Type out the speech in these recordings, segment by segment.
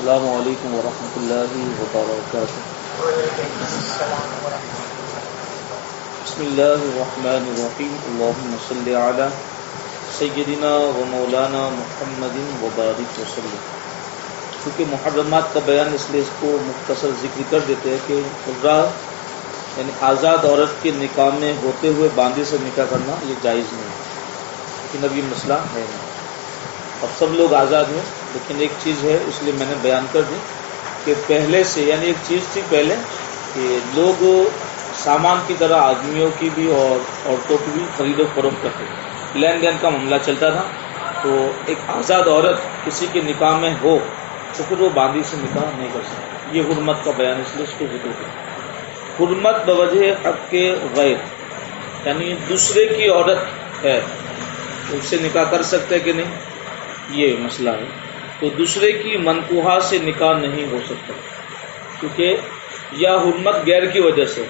السلام علیکم ورحمۃ اللہ وبرکاتہ۔ بسم اللہ الرحمن الرحیم، اللہم صلی علی سیدنا و مولانا محمد وبارک وسلم۔ کیونکہ محرمات کا بیان اس لیے اس کو مختصر ذکر کر دیتے ہیں کہ حرہ یعنی آزاد عورت کے نکاح میں ہوتے ہوئے باندی سے نکاح کرنا یہ جائز نہیں ہے، لیکن اب یہ مسئلہ ہے نہیں، اب سب لوگ آزاد ہیں، لیکن ایک چیز ہے اس لیے میں نے بیان کر دی کہ پہلے سے یعنی ایک چیز تھی پہلے کہ لوگ سامان کی طرح آدمیوں کی بھی اور عورتوں کی بھی خرید و فروخت کرتے تھے، لین دین کا معاملہ چلتا تھا، تو ایک آزاد عورت کسی کے نکاح میں ہو تو پھر وہ باندی سے نکاح نہیں کر سکتی۔ یہ حرمت کا بیان اس لیے اس کو ذکر کیا، حرمت بوجہ حق کے غیر، یعنی دوسرے کی عورت ہے تو اس سے نکاح کر سکتے کہ نہیں، یہ مسئلہ ہے۔ تو دوسرے کی منکوحہ سے نکاح نہیں ہو سکتا، کیونکہ یا حرمت غیر کی وجہ سے،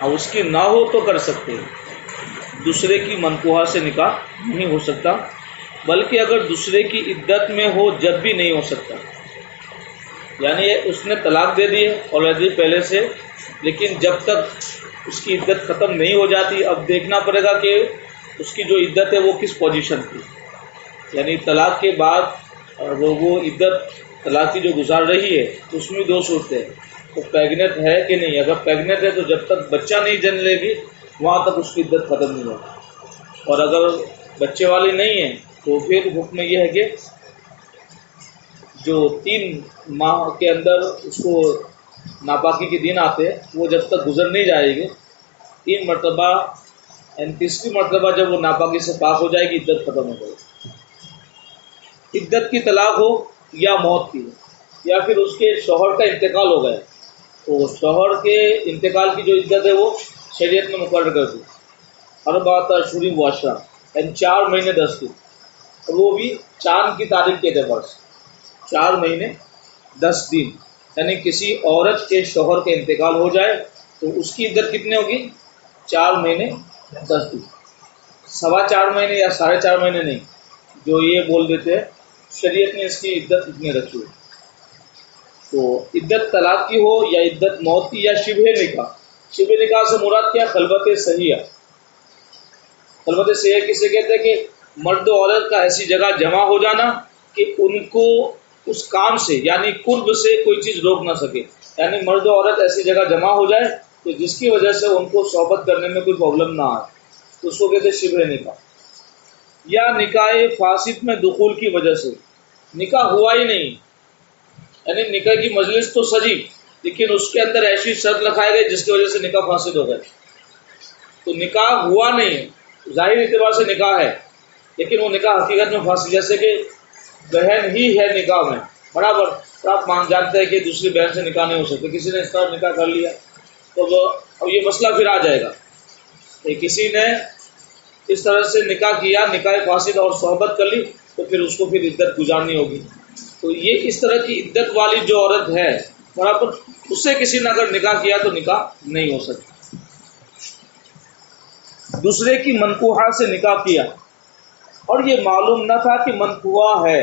اور اس کی نہ ہو تو کر سکتے ہیں، دوسرے کی منکوحہ سے نکاح نہیں ہو سکتا، بلکہ اگر دوسرے کی عدت میں ہو جب بھی نہیں ہو سکتا، یعنی اس نے طلاق دے دی آلریڈی پہلے سے، لیکن جب تک اس کی عدت ختم نہیں ہو جاتی اب دیکھنا پڑے گا کہ اس کی جو عدت ہے وہ کس پوزیشن کی، یعنی طلاق کے بعد وہ عدت طلاق کی جو گزار رہی ہے اس میں دو صورتیں ہیں، تو پیگنٹ ہے کہ نہیں، اگر پیگنٹ ہے تو جب تک بچہ نہیں جنم لے گی وہاں تک اس کی عدت ختم نہیں ہوگی، اور اگر بچے والی نہیں ہے تو پھر حکم یہ ہے کہ جو 3 ماہ کے اندر اس کو ناپاکی کے دن آتے ہیں وہ جب تک گزر نہیں جائے گی 3 مرتبہ، یعنی تیسری مرتبہ جب وہ ناپاکی سے پاک ہو جائے گی عدت ختم ہو جائے گی۔ عدت کی طلاق ہو یا موت کی ہو یا پھر اس کے شوہر کا انتقال ہو گیا، تو شوہر کے انتقال کی جو عدت ہے وہ شریعت میں مقرر کر دی 4 اشہر و عشرہ، یعنی 4 مہینے 10 دن، اور وہ بھی چاند کی تاریخ کے اعتبار سے 4 مہینے 10 دن، یعنی کسی عورت کے شوہر کا انتقال ہو جائے تو اس کی عدت کتنی ہوگی، 4 مہینے 10 دن، 4.25 مہینے یا 4.5 مہینے نہیں، جو یہ بول دیتے ہیں شریعت نے اس کی عدت اتنے رکھی ہے۔ تو عدت طلاق کی ہو یا عدت موت کی یا شبہ نکاح، شبہ نکاح سے مراد کیا، خلوت صحیحہ۔ خلوت صحیحہ کسے کہتے ہیں کہ مرد و عورت کا ایسی جگہ جمع ہو جانا کہ ان کو اس کام سے یعنی قرب سے کوئی چیز روک نہ سکے، یعنی مرد و عورت ایسی جگہ جمع ہو جائے کہ جس کی وجہ سے ان کو صحبت کرنے میں کوئی پرابلم نہ آئے، تو اس کو کہتے ہیں شبہ نکاح۔ یا نکاح فاسد میں دخول کی وجہ سے، نکاح ہوا ہی نہیں، یعنی نکاح کی مجلس تو سجی لیکن اس کے اندر ایسی شرط لگائی گئی جس کی وجہ سے نکاح فاسد ہو گئے، تو نکاح ہوا نہیں، ظاہر اعتبار سے نکاح ہے لیکن وہ نکاح حقیقت میں فاسد، جیسے کہ بہن ہی ہے نکاح میں برابر، تو آپ مان جانتے ہیں کہ دوسری بہن سے نکاح نہیں ہو سکتا، کسی نے اس طرح نکاح کر لیا تو اب یہ مسئلہ پھر آ جائے گا کہ کسی نے اس طرح سے نکاح کیا، نکاح فاسد اور صحبت کر لی تو پھر اس کو پھر عدت گزارنی ہوگی، تو یہ اس طرح کی عدت والی جو عورت ہے برابر، اس سے کسی نے اگر نکاح کیا تو نکاح نہیں ہو سکتا۔ دوسرے کی منکوحہ سے نکاح کیا اور یہ معلوم نہ تھا کہ منکوحہ ہے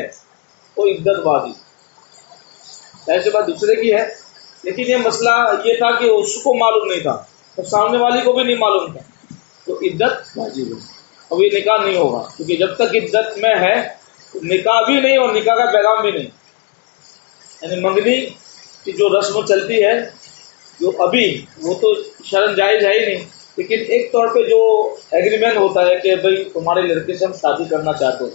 تو عدت باقی، ایسے بات دوسرے کی ہے لیکن یہ مسئلہ یہ تھا کہ اس کو معلوم نہیں تھا اور سامنے والی کو بھی نہیں معلوم تھا، تو عدت واجب ہے، اب یہ نکاح نہیں ہوگا، کیونکہ جب تک عدت میں ہے نکاح بھی نہیں اور نکاح کا پیغام بھی نہیں، یعنی منگنی کی جو رسم چلتی ہے جو ابھی وہ تو شرعاً جائز ہے ہی نہیں، لیکن ایک طور پہ جو ایگریمنٹ ہوتا ہے کہ بھئی تمہارے لڑکے سے ہم شادی کرنا چاہتے ہو،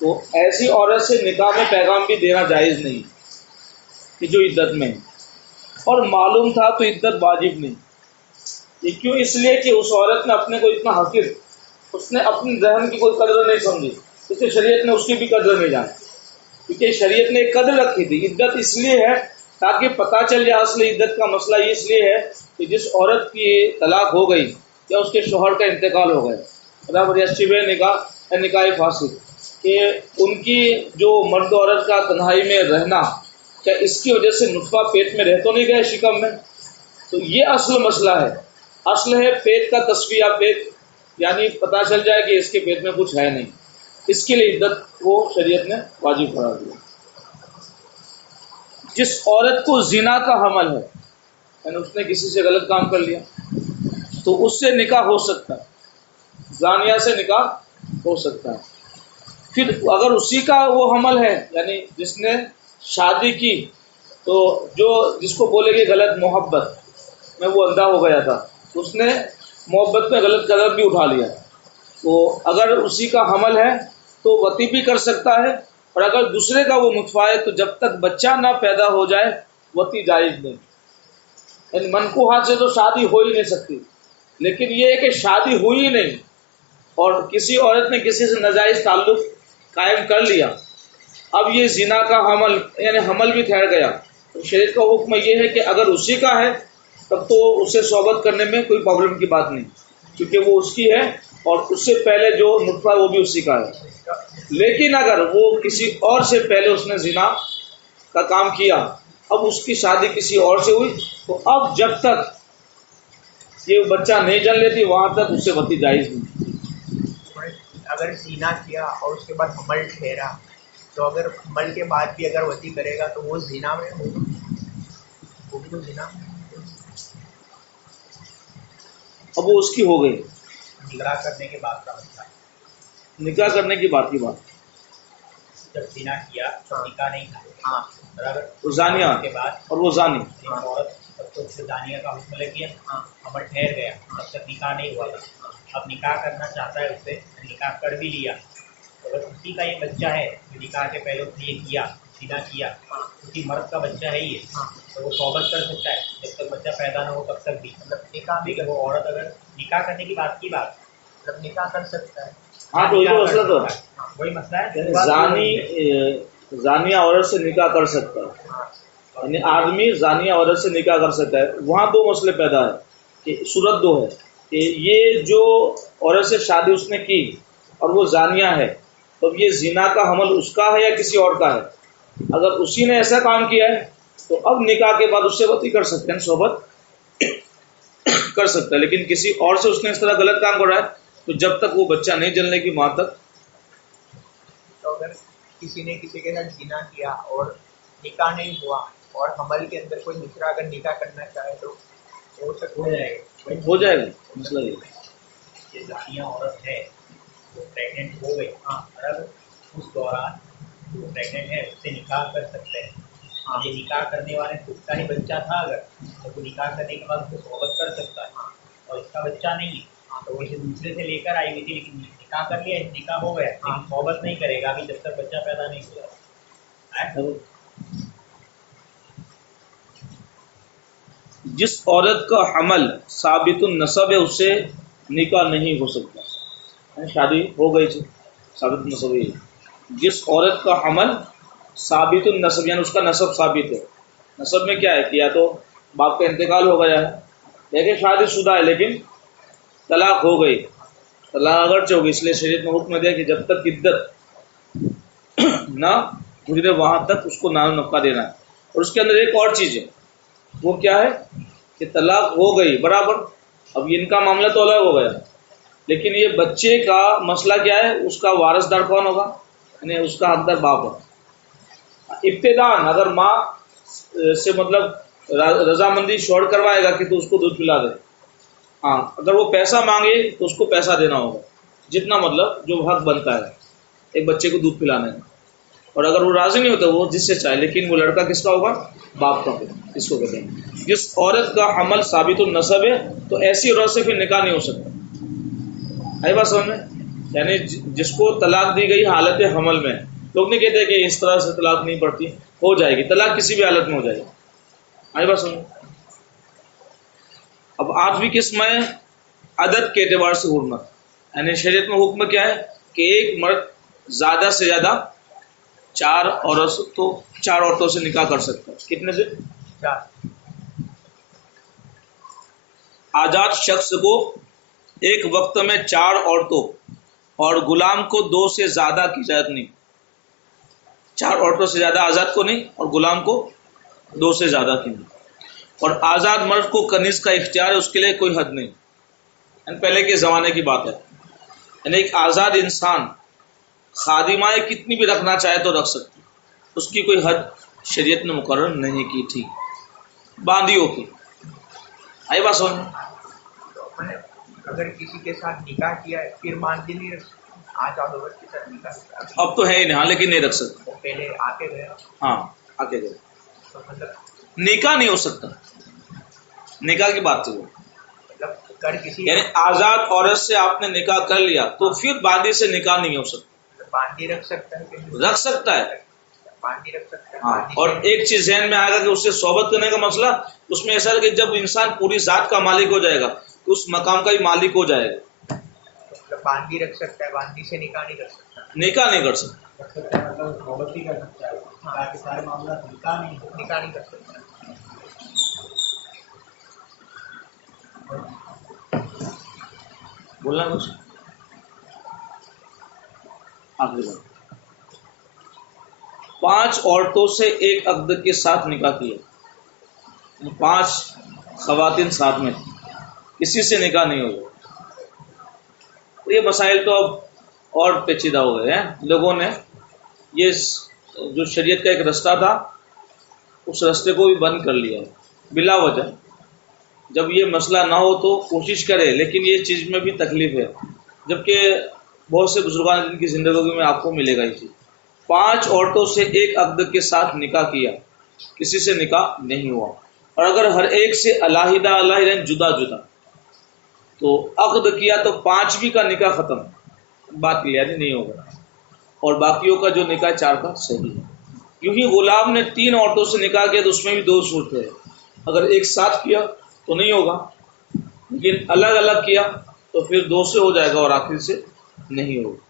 تو ایسی عورت سے نکاح میں پیغام بھی دینا جائز نہیں کہ جو عدت میں ہے، اور معلوم تھا تو عدت واجب نہیں، یہ کیوں، اس لیے کہ اس عورت نے اپنے کو اتنا حقیر، اس نے اپنی ذہن کی کوئی قدر نہیں سمجھی، اس لیے شریعت نے اس کی بھی قدر نہیں جانی، کیونکہ شریعت نے ایک قدر رکھی تھی، عدت اس لیے ہے تاکہ پتہ چل جائے، اصل عدت کا مسئلہ یہ اس لیے ہے کہ جس عورت کی طلاق ہو گئی یا اس کے شوہر کا انتقال ہو گیا برابر، یا شبہ نکاح یا نکاح فاسد، کہ ان کی جو مرد و عورت کا تنہائی میں رہنا، کیا اس کی وجہ سے نطفہ پیٹ میں رہ تو نہیں گئے شکم میں، تو یہ اصل مسئلہ ہے، اصل ہے پیٹ کا تصفیہ، پیٹ یعنی پتہ چل جائے کہ اس کے پیٹ میں کچھ ہے نہیں، اس کے لیے عدت وہ شریعت نے واجب قرار دیا۔ جس عورت کو زنا کا حمل ہے، یعنی اس نے کسی سے غلط کام کر لیا، تو اس سے نکاح ہو سکتا ہے، زانیہ سے نکاح ہو سکتا ہے۔ پھر اگر اسی کا وہ حمل ہے، یعنی جس نے شادی کی، تو جو جس کو بولے گی غلط محبت میں وہ اندھا ہو گیا تھا، اس نے محبت میں غلط قدم بھی اٹھا لیا، تو اگر اسی کا حمل ہے تو وطی بھی کر سکتا ہے، اور اگر دوسرے کا وہ نطفہ ہے تو جب تک بچہ نہ پیدا ہو جائے وطی جائز نہیں۔ یعنی منکوحات سے تو شادی ہو ہی نہیں سکتی، لیکن یہ ہے کہ شادی ہوئی ہی نہیں اور کسی عورت نے کسی سے ناجائز تعلق قائم کر لیا، اب یہ زنا کا حمل یعنی حمل بھی ٹھہر گیا، تو شریعت کا حکم یہ ہے کہ اگر اسی کا ہے تب تو اس سے صحبت کرنے میں کوئی پرابلم کی بات نہیں، کیونکہ وہ اس کی ہے اور اس سے پہلے جو نطفہ ہے وہ بھی اسی کا ہے۔ لیکن اگر وہ کسی اور سے پہلے اس نے زنا کا کام کیا، اب اس کی شادی کسی اور سے ہوئی، تو اب جب تک یہ بچہ نہیں جن لیتی وہاں تک اس سے وطی جائز نہیں۔ اگر زنا کیا اور اس کے بعد حمل ٹھہرا، تو اگر حمل کے بعد بھی اگر وطی کرے گا تو وہ زنا میں ہوگا، وہ بھی تو زنا اب وہ اس کی ہو گئی، نگراں کرنے کے بعد کا مسئلہ۔ نکاح کرنے کی بات جب زنا کیا تو نکاح نہیں تھا، ہاں برابر، وہ زانیہ اس کے بعد اور وہ زانی، عورت تب تو زانیہ کا حکم لگ گیا، حمل ٹھہر گیا، تب تک نکاح نہیں ہوا تھا، اب نکاح کرنا چاہتا ہے، اس سے نکاح کر بھی لیا، تو اگر اسی کا یہ بچہ ہے جو نکاح کے پہلے اس نے یہ کیا، زنا کیا، اسی مرد کا بچہ ہے یہ، تو وہ صحبت کر سکتا ہے جب تک بچہ پیدا نہ ہو تب تک بھی، مطلب نکاح بھی، وہ عورت اگر نکاح کرنے کی بات مطلب نکاح کر سکتا ہے، ہاں تو یہ مسئلہ تو وہی مسئلہ ہے، یعنی زانیہ عورت سے نکاح کر سکتا ہے، یعنی آدمی زانیہ عورت سے نکاح کر سکتا ہے۔ وہاں دو مسئلے پیدا ہے کہ صورت دو ہے کہ یہ جو عورت سے شادی اس نے کی اور وہ زانیہ ہے، تو یہ زنا کا حمل اس کا ہے یا کسی اور کا ہے؟ اگر اسی نے ایسا کام کیا ہے تو اب نکاح کے بعد اس سے وطی کر سکتے ہیں، صحبت کر سکتا ہے، لیکن کسی اور سے اس نے اس طرح غلط کام کر رہا ہے تو جب تک وہ بچہ نہیں جلنے کی وہاں تک۔ تو اگر کسی نے کسی کے ساتھ زنا کیا اور نکاح نہیں ہوا اور حمل کے اندر کوئی دوسرا اگر نکاح کرنا چاہے تو ہو جائے گا مسئلہ یہ۔ یہ زانیہ عورت ہے وہ پریگننٹ ہو گئی، ہاں برابر، اس دوران جو پریگننٹ ہے اس سے نکاح کر سکتے ہیں، یہ نکاح کرنے والے خود کا ہی بچہ تھا اگر، تو وہ نکاح کرنے کے بعد اس کو صحبت کر سکتا ہے، اور اس کا بچہ نہیں ہے تو وہ اسے دوسرے سے لے کر آئی ہوئی تھی، لیکن نکاح کر لیا، نکاح ہو گیا، لیکن صحبت نہیں کرے گا ابھی جب تک بچہ پیدا نہیں ہو جاتا۔ جس عورت کا حمل ثابت النسب ہے اس سے نکاح نہیں ہو سکتا، شادی ہو گئی تھی، ثابت النسب ہے۔ جس عورت کا حمل ثابت النسب یعنی اس کا نسب ثابت ہے، نسب میں کیا ہے کہ یا تو باپ کا انتقال ہو گیا ہے، لیکن شادی شدہ ہے لیکن طلاق ہو گئی، طلاق اگرچہ ہوگی، اس لیے شریعت میں حکم دیا کہ جب تک عدت نہ گزرے وہاں تک اس کو نان و نفقہ دینا ہے۔ اور اس کے اندر ایک اور چیز ہے، وہ کیا ہے کہ طلاق ہو گئی برابر، اب ان کا معاملہ تو الگ ہو گیا، لیکن یہ بچے کا مسئلہ کیا ہے، اس کا وارث دار کون ہوگا، یعنی اس کا حقدار باپ ہے۔ ابتداءً اگر ماں سے مطلب رضامندی شوہر کروائے گا کہ تو اس کو دودھ پلا دے، ہاں اگر وہ پیسہ مانگے تو اس کو پیسہ دینا ہوگا، جتنا مطلب جو حق بنتا ہے ایک بچے کو دودھ پلانے میں، اور اگر وہ راضی نہیں ہوتا وہ جس سے چاہے، لیکن وہ لڑکا کس کا ہوگا، باپ کا ہوگا، اس کو کہتے ہیں۔ جس عورت کا حمل ثابت النسب ہے تو ایسی عورت سے پھر نکاح نہیں ہو سکتا، ہے بات سمجھ میں؟ یعنی جس کو طلاق دی گئی حالت حمل میں، لوگ نہیں کہتے کہ اس طرح سے طلاق نہیں پڑتی، ہو جائے گی طلاق کسی بھی حالت میں ہو جائے گی، ہے بات سمجھ میں؟ اب آٹھویں قسم ہے عدد کے اعتبار سے حرمت، یعنی شریعت میں حکم کیا ہے کہ ایک مرد زیادہ سے زیادہ چار عورتوں سے نکاح کر سکتا ہے، کتنے سے؟ چار۔ آزاد شخص کو ایک وقت میں 4 عورتوں اور غلام کو 2 سے زیادہ کی اجازت نہیں، 4 عورتوں سے زیادہ آزاد کو نہیں اور غلام کو 2 سے زیادہ کی نہیں، اور آزاد مرد کو کنیز کا اختیار ہے، اس کے لیے کوئی حد نہیں، یعنی پہلے کے زمانے کی بات ہے، یعنی ایک آزاد انسان خادمائیں کتنی بھی رکھنا چاہے تو رکھ سکتی، اس کی کوئی حد شریعت نے مقرر نہیں کی تھی باندیوں کی. آئی بات سمجھ میں؟ تو میں نے اگر کسی کے ساتھ نکاح کیا ہے پھر باندھی نہیں رکھ سکتے. آج عورت کے ساتھ نکاح کیا اب تو ہے ہی نہیں، ہاں لیکن نہیں رکھ سکتے. وہ پہلے آتے گئے ہاں آگے گئے تو مطلب نکاح نہیں ہو سکتا. نکاح کی بات تھی وہ، مطلب کر کسی یعنی آزاد عورت سے آپ نے نکاح کر لیا تو پھر باندی سے نکاح نہیں ہو سکتا. باندھی رکھ سکتا ہے کہ رکھ سکتا ہے باندھی رکھ سکتا ہے. ہاں. باندھی اور سے- ایک چیز ذہن میں آئے گا کہ اس سے صحبت کرنے کا مسئلہ اس میں ایسا ہے کہ جب انسان پوری ذات کا مالک ہو جائے گا تو اس مقام کا ہی مالک ہو جائے گا. مطلب باندھی رکھ سکتا ہے، باندھی سے نکاح نہیں کر سکتا. نکاح نہیں کر سکتا. مطلب صحبت ہی کر سکتا ہے، باقی سارے معاملات نکاح نہیں کر سکتا. بولنا کچھ آخری بات. 5 عورتوں سے ایک عقد کے ساتھ نکاح کیا، 5 خواتین ساتھ میں کسی سے نکاح نہیں ہوگا. یہ مسائل تو اب اور پیچیدہ ہو گئے ہیں. لوگوں نے یہ جو شریعت کا ایک رستہ تھا اس رستے کو بھی بند کر لیا ہے بلا وجہ. جب یہ مسئلہ نہ ہو تو کوشش کرے، لیکن یہ چیز میں بھی تکلیف ہے، جبکہ بہت سے بزرگان جن کی زندگی میں آپ کو ملے گا یہ چیز. 5 عورتوں سے ایک عقد کے ساتھ نکاح کیا، کسی سے نکاح نہیں ہوا، اور اگر ہر ایک سے علیحدہ جدا جدا تو عقد کیا تو 5ویں کا نکاح ختم، بات کلیئر نہیں ہوگا، اور باقیوں کا جو نکاح 4 کا صحیح ہے. یوں ہی غلام نے 3 عورتوں سے نکاح کیا تو اس میں بھی 2 صورتیں ہیں. اگر ایک ساتھ کیا تو نہیں ہوگا، لیکن الگ الگ کیا تو پھر 2 سے ہو جائے گا اور آخر سے نہیں ہوگا.